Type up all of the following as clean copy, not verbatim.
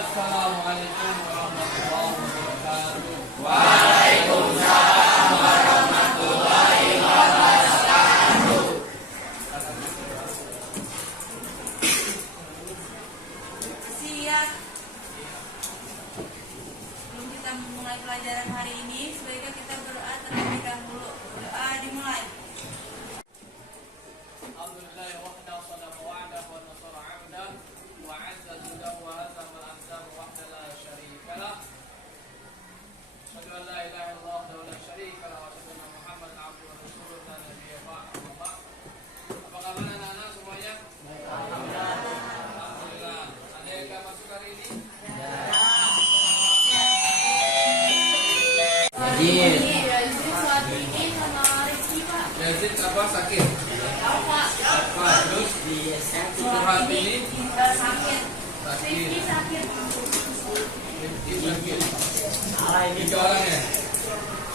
Assalamualaikum warahmatullahi wabarakatuh. Waalaikumsalam warahmatullahi wabarakatuh. Siap. Sebelum kita memulai pelajaran hari ini, sebaiknya kita berdoa terlebih dahulu. Doa dimulai. Alhamdulillah wahda wa sadaqa wa'ada wa nasara 'abda wa 'azza judahu wa hazama al-ahzab wahda la syarika lah. Asyhadu an la ilaha illallah wa la syarika lah wa asyhadu anna Muhammadan 'abduhu wa rasuluhu la nabiyya ba'dahu. Apa kabar anak-anak semuanya? Alhamdulillah. Ada yang enggak masuk hari ini? Yazid apa sakit? Terus Tuhan ini sakit. Tiga orang ya.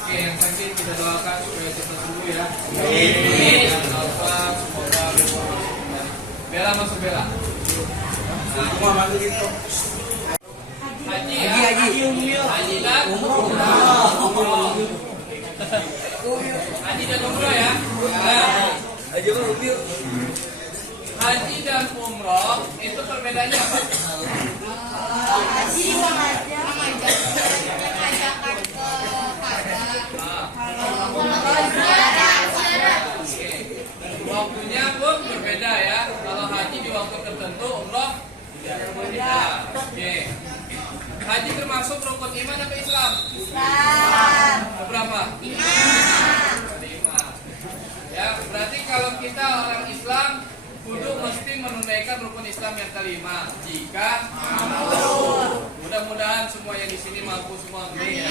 Oke, yang sakit kita doakan supaya cepat sembuh ya. Amin. Alfa semoga Bella masuk Bella. Semua masuk itu. Haji dan umroh. Haji dan umroh ya. Haji dan umroh itu perbedaannya apa? Haji mengajarkan ke Waktunya pun berbeda ya. Kalau haji di waktu tertentu, umroh berbeda. Oke. Haji termasuk rukun iman atau Islam? Islam. Berapa? 5. Ya, berarti kalau kita orang Islam kudu mesti menunaikan rukun Islam yang kelima. Jika mampu. Mudah-mudahan semua yang di sini mampu semua. Amin.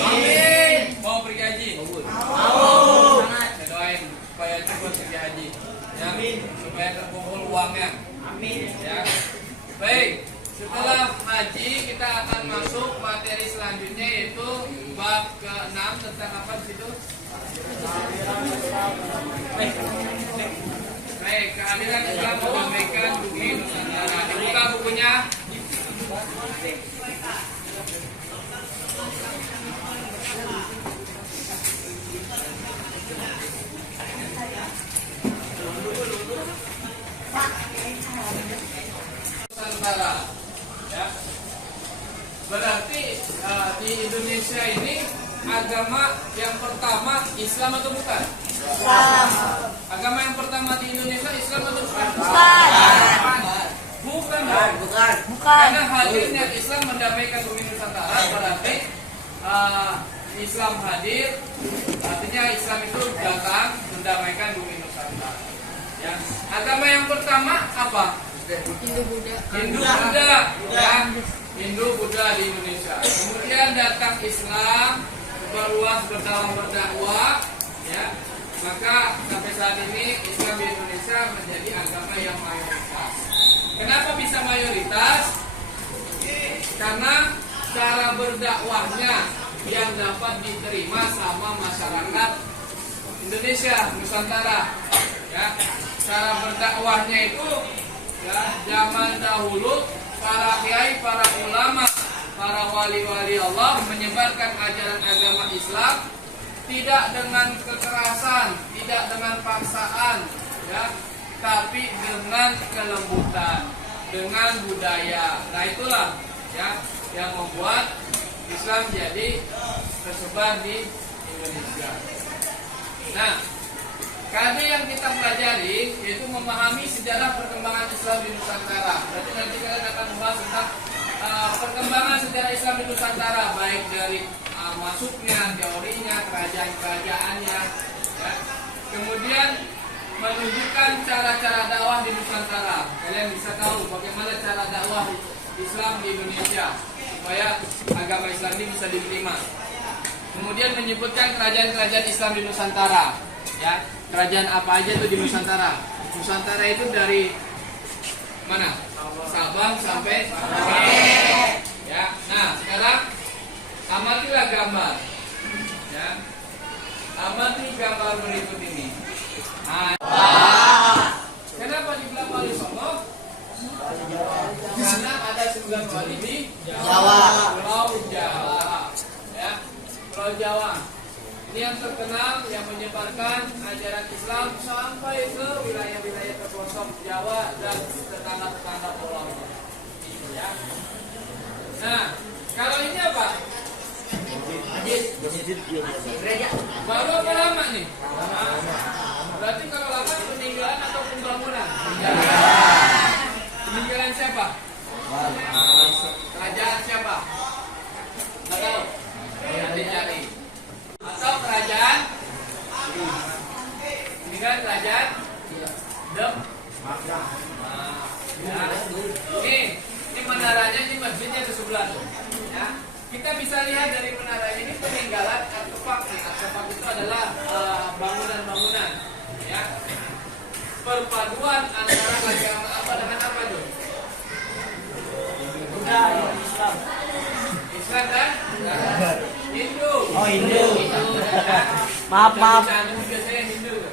Amin. Mau pergi haji? Mau. Saya doain supaya cepat pergi haji. Ya, supaya terkumpul uangnya. Amin. Ya. Baik. Setelah haji kita akan masuk materi selanjutnya yaitu bab ke-6 tentang apa di situ? Baik, kehadiran Islam mendamaikan bumi Nusantara. Dibuka bukunya. Nusantara. Ya. Berarti di Indonesia ini agama yang pertama Islam atau bukan? Islam. Agama yang pertama di Indonesia Islam atau bukan? Bukan. Bukan. Karena hadirnya Islam mendamaikan bumi Nusantara berarti Islam hadir, artinya Islam itu datang mendamaikan bumi Nusantara. Ya. Agama yang pertama apa? Hindu-Buddha. Ya. Hindu-Buddha di Indonesia. Kemudian datang Islam, berluas berdakwah, ya. Maka sampai saat ini Islam di Indonesia menjadi agama yang mayoritas. Kenapa bisa mayoritas? Karena cara berdakwahnya yang dapat diterima sama masyarakat Indonesia, Nusantara. Ya, cara berdakwahnya itu ya, zaman dahulu para kiai, para ulama, para wali-wali Allah menyebarkan ajaran agama Islam tidak dengan kekerasan, tidak dengan paksaan, ya, tapi dengan kelembutan, dengan budaya. Nah itulah ya yang membuat Islam jadi tersebar di Indonesia. Nah, kade yang kita pelajari yaitu memahami sejarah perkembangan Islam di Nusantara. Berarti nanti kalian akan membahas tentang perkembangan sejarah Islam di Nusantara, baik dari masuknya, teorinya, kerajaan-kerajaannya, ya. Kemudian menunjukkan cara-cara dakwah di Nusantara. Kalian bisa tahu bagaimana cara dakwah Islam di Indonesia supaya agama Islam ini bisa diterima. Kemudian menyebutkan kerajaan-kerajaan Islam di Nusantara, ya. Kerajaan apa aja tuh di Nusantara? Nusantara itu dari mana? Sabang sampai Merauke. Ya. Nah, sekarang amatilah gambar. Ya. Amati gambar berikut ini. Kenapa dibilang wali songo? Karena ada 9 wali di Jawa. Pulau Jawa. Ya, Pulau Jawa. Ini yang terkenal yang menyebarkan ajaran Islam sampai ke wilayah-wilayah terpelosok Jawa dan tetangga-tetangga pulau. Ya. Nah, kalau ini apa? Gereja. Baru apa lama nih? Berarti kalau lama peninggalan atau pembangunan? Peninggalan siapa? Kerajaan siapa? Nggak tahu. Nanti cari. Atau kerajaan? Ini kan kerajaan? Dem. Ya. Ini menaranya, ini masjidnya di sebelah tuh. Ya. Kita bisa lihat dari menara ini peninggalan artefak. Artefak itu adalah bangunan-bangunan. Ya. Perpaduan antara agama apa dengan apa tuh? Islam. Islam dan Hindu. Oh, Hindu. Ya. Maaf. Candi biasanya Hindu.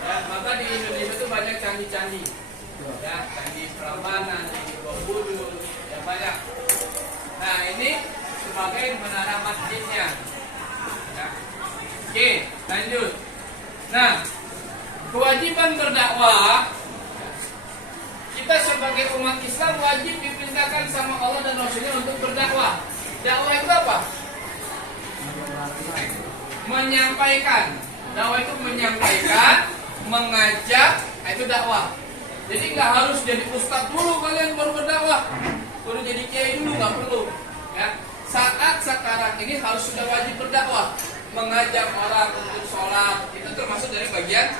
Ya, maka di Indonesia itu banyak candi-candi. Ya, candi Prambanan, candi Borobudur, ya banyak. Nah, ini sebagai menara masjidnya. Ya. Oke, lanjut. Nah, kewajiban berdakwah, kita sebagai umat Islam wajib diperintahkan sama Allah dan Rasulnya untuk berdakwah. Dakwah itu apa? Menyampaikan. Dakwah itu menyampaikan, mengajak, itu dakwah. Jadi nggak harus jadi ustadz dulu kalian baru berdakwah, baru jadi kiai dulu, nggak perlu. Ya. Saat sekarang ini harus sudah wajib berdakwah, mengajak orang untuk sholat, itu termasuk dari bagian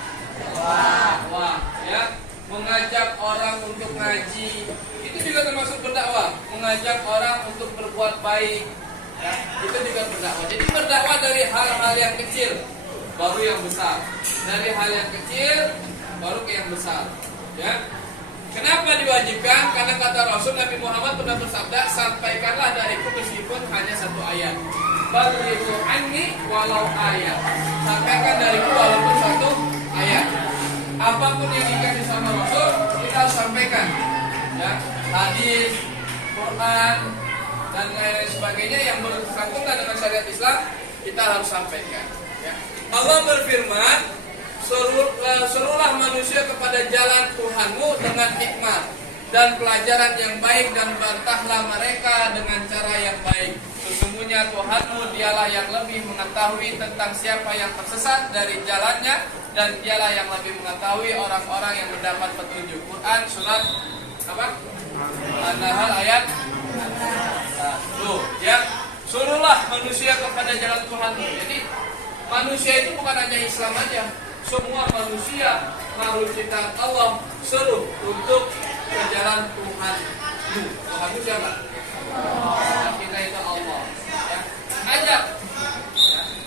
dakwah. Ya. Mengajak orang untuk ngaji, itu juga termasuk berdakwah. Mengajak orang untuk berbuat baik, ya, itu juga berdakwah. Jadi berdakwah dari hal-hal yang kecil baru yang besar, dari hal yang kecil baru ke yang besar. Ya. Kenapa diwajibkan? Karena kata Rasul Nabi Muhammad pernah bersabda, sampaikanlah dariku meskipun hanya satu ayat. Balighu anni walau ayat. Sampaikan dariku walaupun satu ayat. Apapun yang dikasih sama Rasul kita harus sampaikan. Ya, hadis, Quran dan lain sebagainya yang bersangkutan dengan syariat Islam kita harus sampaikan. Ya. Allah berfirman, serulah manusia kepada jalan Tuhanmu dengan hikmah dan pelajaran yang baik dan bantahlah mereka dengan cara yang baik. Sesungguhnya Tuhanmu dialah yang lebih mengetahui tentang siapa yang tersesat dari jalannya dan dialah yang lebih mengetahui orang-orang yang mendapat petunjuk. Quran surat apa? An-Nahl ayat tuh ya. Suruhlah manusia kepada jalan Tuhanmu. Jadi manusia itu bukan hanya Islam aja. Semua manusia makhluk ciptaan Allah seru untuk ke jalan Tuhanmu. Tuhanmu siapa? Kita itu Allah. Ya. Ajak ya.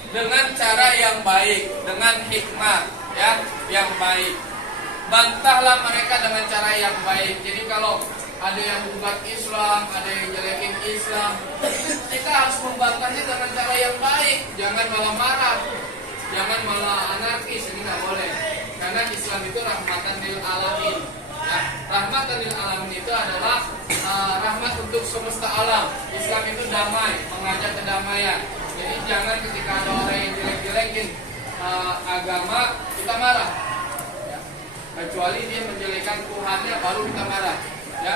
Dengan cara yang baik, dengan hikmah, ya, yang baik. Bantahlah mereka dengan cara yang baik. Jadi kalau ada yang bukan Islam, ada yang jelekin Islam, kita harus membantahnya dengan cara yang baik. Jangan malah marah. Jangan malah anarkis, ini nggak boleh. Karena Islam itu rahmatan lil alamin. Ya, rahmatan lil alamin itu adalah rahmat untuk semesta alam. Islam itu damai, mengajak kedamaian. Jadi jangan ketika ada orang yang jelek-jelekin agama kita marah. Ya. Kecuali dia menjelekkan Tuhannya baru kita marah. Ya.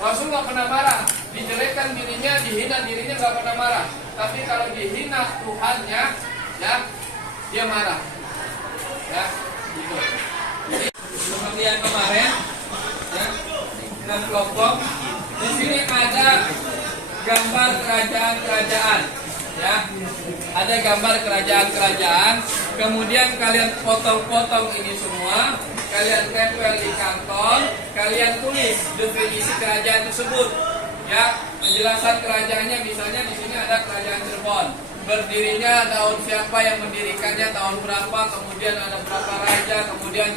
Rasul nggak pernah marah. Dijelekkan dirinya, dihina dirinya nggak pernah marah. Tapi kalau dihina Tuhannya, ya, dia marah, ya, gitu. Jadi seperti yang kemarin, ya, dan kelompok. Di sini ada gambar kerajaan-kerajaan, ya, ada gambar kerajaan-kerajaan. Kemudian kalian potong-potong ini semua, kalian tempel di kantong, kalian tulis definisi kerajaan tersebut, ya, penjelasan kerajaannya. Misalnya di sini ada kerajaan Cirebon. Berdirinya tahun siapa yang mendirikannya, tahun berapa, kemudian ada berapa raja, kemudian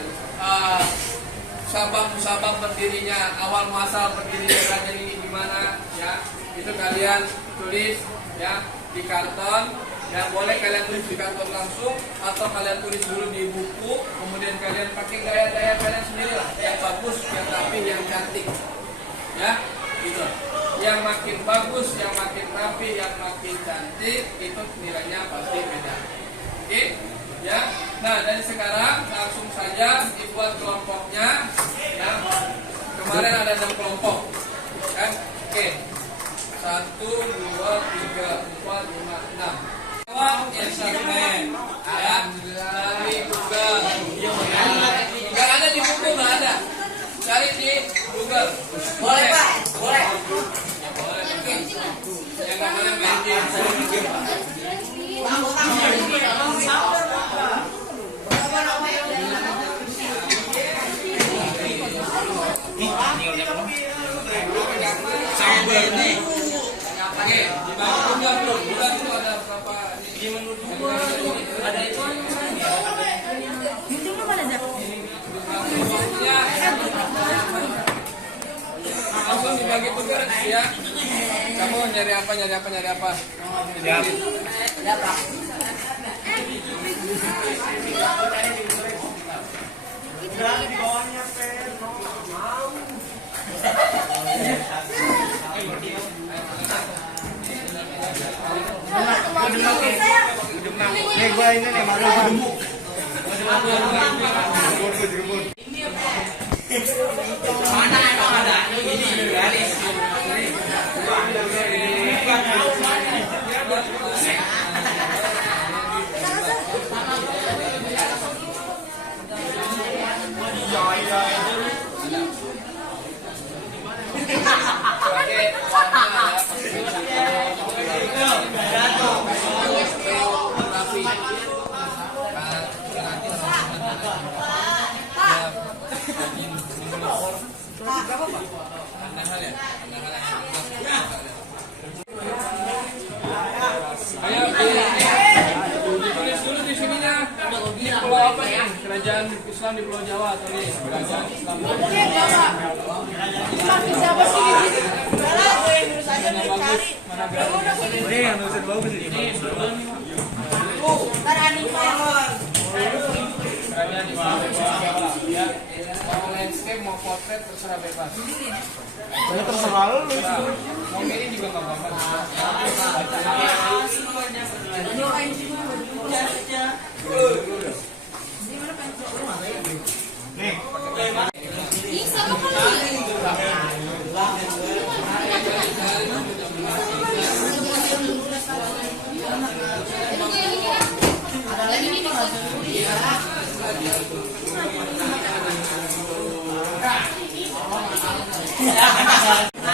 sabab-musabab berdirinya, awal muasal berdirinya kerajaan ini gimana, ya, itu kalian tulis, ya, di karton, ya, boleh kalian tulis di karton langsung atau kalian tulis dulu di buku, kemudian kalian pakai gaya-gaya kalian sendiri lah, yang bagus, yang rapi, yang cantik, ya, gitu. yang makin bagus, yang makin rapi, yang makin cantik itu nilainya pasti beda. Oke, ya. Nah, dari sekarang langsung saja dibuat kelompoknya. Ya. Kemarin ada 6 kelompok, kan? Oke. 1, 2, 3, 4, 5, 6. Jawab instrumen, ya. Dari Google. Nggak ada di buku, nggak ada. Cari di Google. Boleh Pak, boleh. Ya, boleh. Yang namanya main game. Sampai ini. Oke, dibagi bulan bro. Bulan itu ada berapa? Ada itu. Guntingnya mana Zak? Ya. Langsung dibagi tugas ya. Kamu nyari apa? Ya. Ya Pak. Nih gua ini nih malu. Mana emang ada? Ini garis. Ayo, tulis dulu di sininya. Di pulau apa nih? Kerajaan Islam di Pulau Jawa atau nih? Kerajaan Islam. Siapa sih di sini? Mana bagus? Mana bagus? Ini yang nulis bagus ini. Ntar anime. Kerajaan Islam di Pulau Jawa. Ya. Mau landscape, mau portrait terserah bebas. Ini terserah lu. Mau ini juga nggak apa-apa.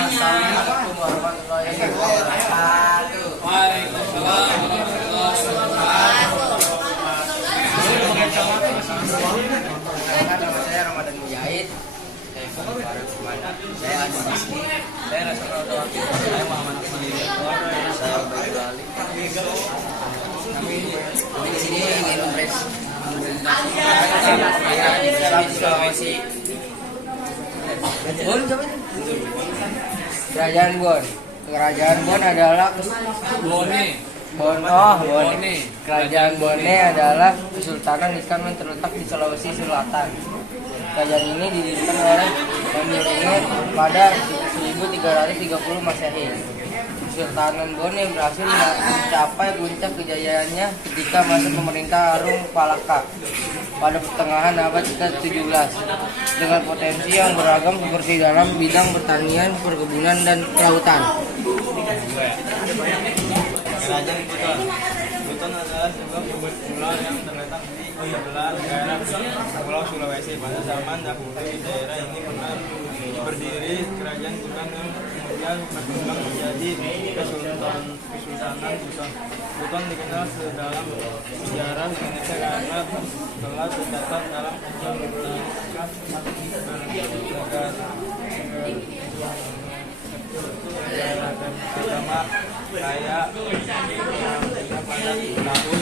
Assalamualaikum warahmatullahi wabarakatuh. Waalaikumsalam warahmatullahi wabarakatuh. Nama saya Ramadan Mujahid. Saya ada di sini. Saya rasa orang saya Muhammad Ismail. Saya Bayu Ali. Kami di sini ingin Islam di Sulawesi. Kerajaan Bon. Kerajaan Bon adalah Bone. Bone. Kerajaan Bone adalah Kesultanan Islam yang terletak di Sulawesi Selatan. Kerajaan ini didirikan oleh Banyuwangi pada 1330 Masehi. Kesultanan Bone berhasil mencapai puncak kejayaannya ketika masa pemerintah Arung Palaka pada pertengahan abad ke-17 dengan potensi yang beragam seperti dalam bidang pertanian, perkebunan, dan kelautan. Kerajaan Buton. Buton adalah sebuah pulau yang terletak di sebelah negara Pulau Sulawesi. Pada zaman dahulu daerah ini pernah berdiri kerajaan Buton yang kemudian berkembang menjadi Kesultanan Buton. Buton dikenal dalam sejarah Indonesia karena telah tercatat dalam pertama kayak pada tahun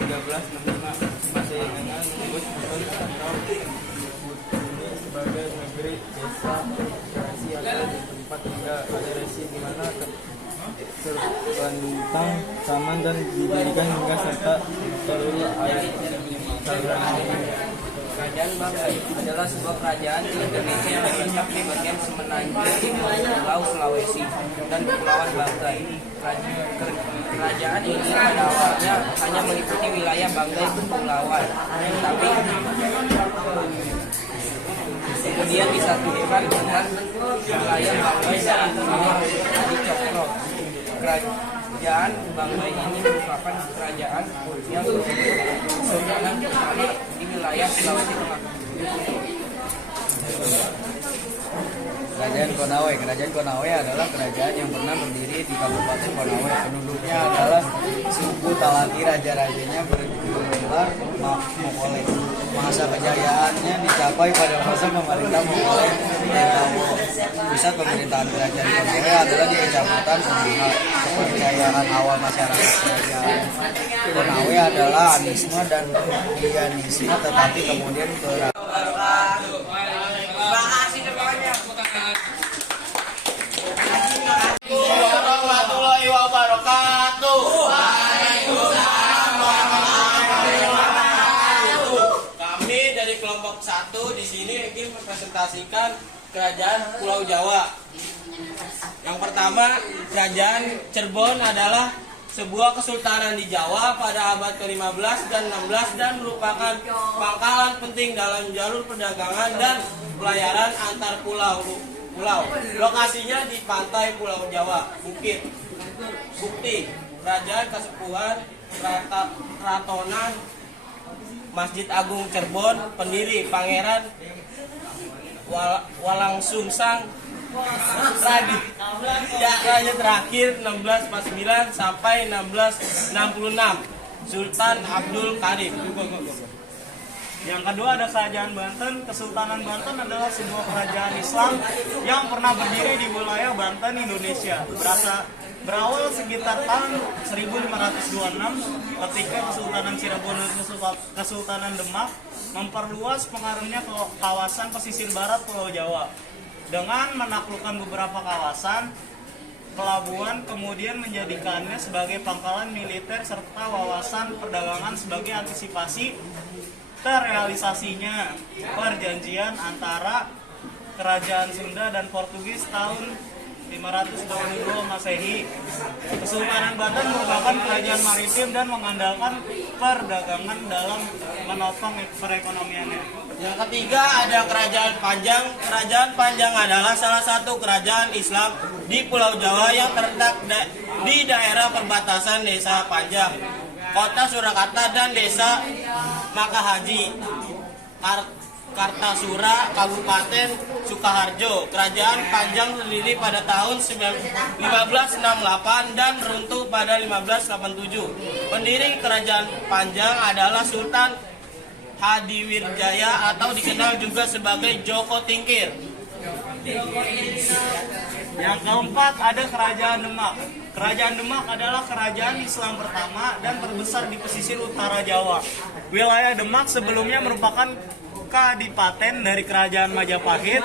1365 masih dengan menyebut Buton atau ini sebagai negeri desa resi atau tempat tinggal pada resi di mana terbentang taman dan didirikan hingga serta seluruh air saluran air. Kerajaan Banggai adalah sebuah kerajaan di Indonesia yang terletak di bagian semenanjung Pulau Sulawesi dan Kepulauan Banggai. Kerajaan ini pada awalnya hanya meliputi wilayah Banggai Kepulauan, tapi kemudian disatukan dengan wilayah Banggai dan Kepulauan Adi Cokro. Kerajaan Banggai ini merupakan kerajaan yang kesultanan pertama di wilayah Sulawesi Tengah. Kerajaan Konawe. Kerajaan Konawe adalah kerajaan yang pernah berdiri di Kabupaten Konawe. Penduduknya adalah suku Talaki. Raja-rajanya bergelar Mokole. Masa kejayaannya dicapai pada masa pemerintah Mokole. Pusat pemerintahan kerajaan Konawe adalah di Kecamatan Konawe. Kepercayaan awal masyarakat kerajaan Konawe adalah anisme dan dianisme, tetapi kemudian warahmatullahi wabarakatuh. Kami dari kelompok 1 di sini ingin mempresentasikan kerajaan Pulau Jawa. Yang pertama, kerajaan Cirebon adalah sebuah kesultanan di Jawa pada abad ke-15 dan 16 dan merupakan pangkalan penting dalam jalur perdagangan dan pelayaran antar pulau. Lokasinya di pantai Pulau Jawa, Bukit. Bukti, kerajaan Kasepuhan Keratonan Masjid Agung Cirebon, pendiri Pangeran Walangsungsang Raja terakhir 1649 sampai 1666 Sultan Abdul Karim. Yang kedua ada kerajaan Banten. Kesultanan Banten adalah sebuah kerajaan Islam yang pernah berdiri di wilayah Banten, Indonesia. Berawal sekitar tahun 1526 ketika Kesultanan Cirebon dan Kesultanan Demak memperluas pengaruhnya ke kawasan pesisir barat Pulau Jawa. Dengan menaklukkan beberapa kawasan, pelabuhan kemudian menjadikannya sebagai pangkalan militer serta wawasan perdagangan sebagai antisipasi terrealisasinya perjanjian antara Kerajaan Sunda dan Portugis tahun 522 Masehi. Kesultanan Banten merupakan kerajaan maritim dan mengandalkan perdagangan dalam menopang perekonomiannya. Yang ketiga ada Kerajaan Panjang. Kerajaan Panjang adalah salah satu kerajaan Islam di Pulau Jawa yang terletak di daerah perbatasan Desa Panjang, Kota Surakarta dan Desa Makahaji, Kartasura, Kabupaten Sukoharjo. Kerajaan Panjang terdiri pada tahun 1568 dan runtuh pada 1587. Pendiri Kerajaan Panjang adalah Sultan Hadiwirjaya atau dikenal juga sebagai Joko Tingkir. Yang keempat ada Kerajaan Demak. Kerajaan Demak adalah kerajaan Islam pertama dan terbesar di pesisir utara Jawa. Wilayah Demak sebelumnya merupakan kadipaten dari Kerajaan Majapahit.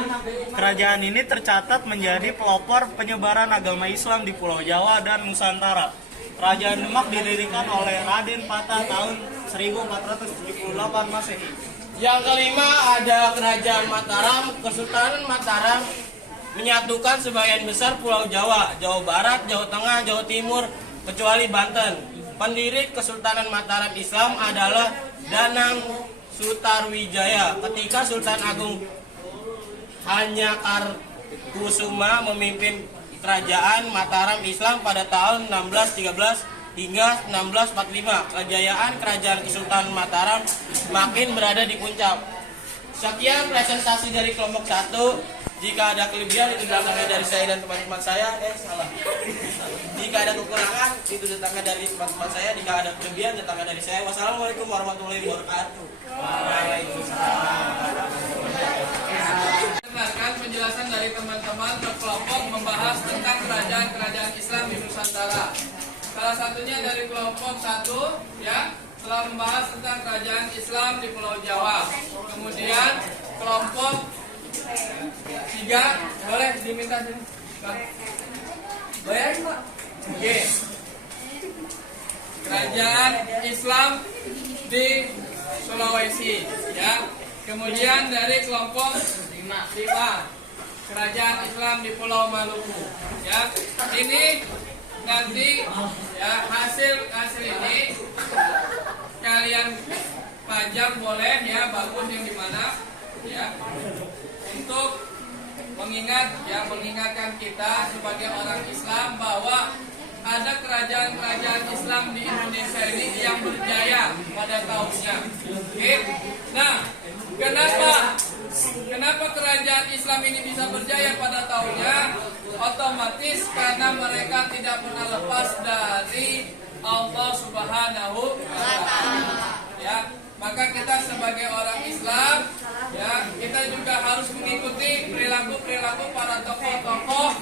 Kerajaan ini tercatat menjadi pelopor penyebaran agama Islam di Pulau Jawa dan Nusantara. Kerajaan Demak didirikan oleh Raden Patah tahun 1478 Masehi. Yang kelima ada Kerajaan Mataram. Kesultanan Mataram menyatukan sebagian besar Pulau Jawa, Jawa Barat, Jawa Tengah, Jawa Timur, kecuali Banten. Pendiri Kesultanan Mataram Islam adalah Danang Sutarwijaya. Ketika Sultan Agung Hanyakarkusuma memimpin Kerajaan Mataram Islam pada tahun 1613 hingga 1645, kejayaan Kerajaan Kesultanan Mataram makin berada di puncak. Sekian presentasi dari kelompok 1. Jika ada kelebihan itu datangnya dari saya dan teman-teman saya. Jika ada kekurangan itu datangnya dari teman-teman saya. Jika ada kelebihan datangnya dari saya. Wassalamualaikum warahmatullahi wabarakatuh. Dengarkan penjelasan dari teman-teman berkelompok membahas tentang kerajaan-kerajaan Islam di Nusantara. Salah satunya dari kelompok 1 ya, telah membahas tentang kerajaan Islam di Pulau Jawa. Kemudian kelompok 3 boleh diminta sini. Bayarin Pak. Oke. Kerajaan Islam di Sulawesi ya. Kemudian dari kelompok 5 kerajaan Islam di Pulau Maluku. Ya, ini nanti ya hasil ini kalian pajang boleh ya, bagus yang di mana ya, untuk mengingatkan kita sebagai orang Islam bahwa ada kerajaan-kerajaan Islam di Indonesia ini yang berjaya pada tahunnya. Oke. Nah, kenapa kerajaan Islam ini bisa berjaya pada tahunnya? Otomatis karena mereka tidak pernah lepas dari Allah Subhanahu wa Ta'ala. Ya, maka kita sebagai orang Islam ya, kita juga harus mengikuti perilaku para tokoh-tokoh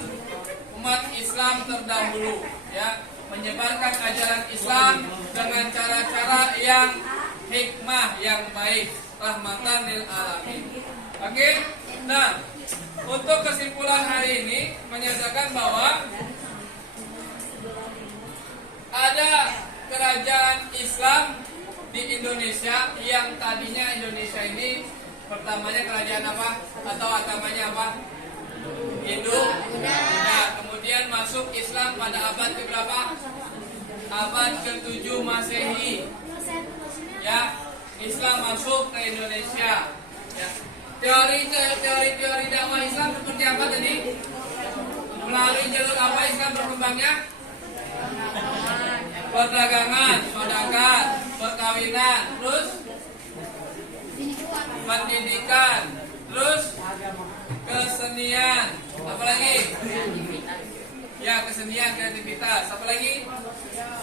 umat Islam terdahulu ya, menyebarkan ajaran Islam dengan cara-cara yang hikmah, yang baik, rahmatan lil alamin. Oke. Nah, untuk kesimpulan hari ini menyatakan bahwa ada kerajaan Islam di Indonesia yang tadinya Indonesia ini pertamanya kerajaan apa atau agamanya apa? Hindu. Nah, kemudian masuk Islam pada abad ke-berapa? Abad ke-7 Masehi. Ya, Islam masuk ke Indonesia. Ya. Teori dakwah Islam seperti apa tadi? Melalui jalur apa Islam berkembangnya? Perdagangan, perdagangan, perkawinan, terus pendidikan, terus kesenian, apa lagi? Ya, kesenian, kreativitas, apa lagi?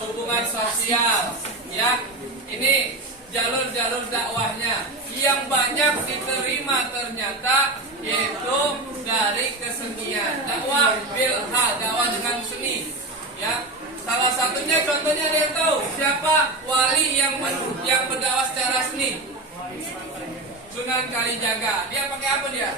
Hubungan sosial. Ya, ini jalur-jalur dakwahnya yang banyak diterima ternyata yaitu dari kesenian. Dakwah bilhal, dakwah dengan seni. Ya, salah satunya contohnya dia tahu siapa wali yang berdakwah secara seni? Sunan Kalijaga. Dia pakai apa dia?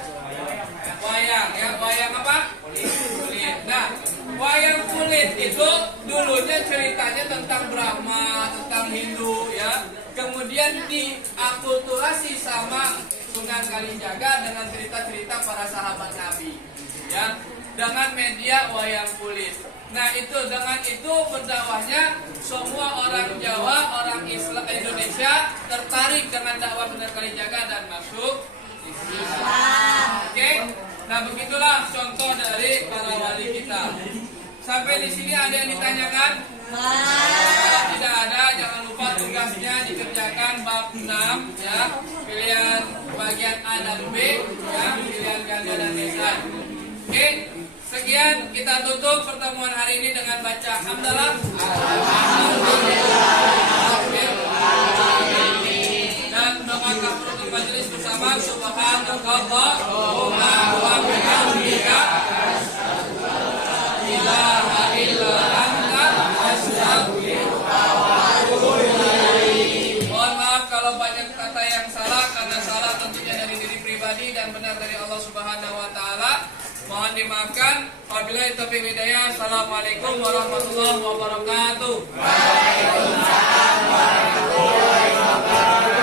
Wayang, ya, wayang apa? Kulit. Nah, wayang kulit itu dulunya ceritanya tentang Brahma, tentang Hindu, ya. Kemudian diakulturasi sama Sunan Kalijaga dengan cerita-cerita para sahabat Nabi, ya, dengan media wayang kulit. Nah, dengan itu berdakwahnya semua orang Jawa, orang Islam Indonesia tertarik dengan dakwah Sunan Kalijaga dan masuk Islam. Oke? Nah, begitulah contoh dari para wali kita. Sampai di sini ada yang ditanyakan? Kalau tidak ada, jangan lupa tugasnya dikerjakan bab 6 ya, pilihan bagian A dan B ya, pilihan ganda dan lisan. Oke, sekian, kita tutup pertemuan hari ini dengan baca hamdalah. Dan doa kafaratul majelis bersama subhanakallahumma wa bihamdika ilaha illa anta astaghfiruka wa atubu ilaik. Mohon maaf kalau banyak kata yang salah, karena salah tentunya dari diri pribadi dan benar dari Allah Subhanahu wa taala. Mohon dimaafkan. Wabillahi taufiq wal hidayah. Assalamualaikum warahmatullahi wabarakatuh. Waalaikumsalam warahmatullahi wabarakatuh.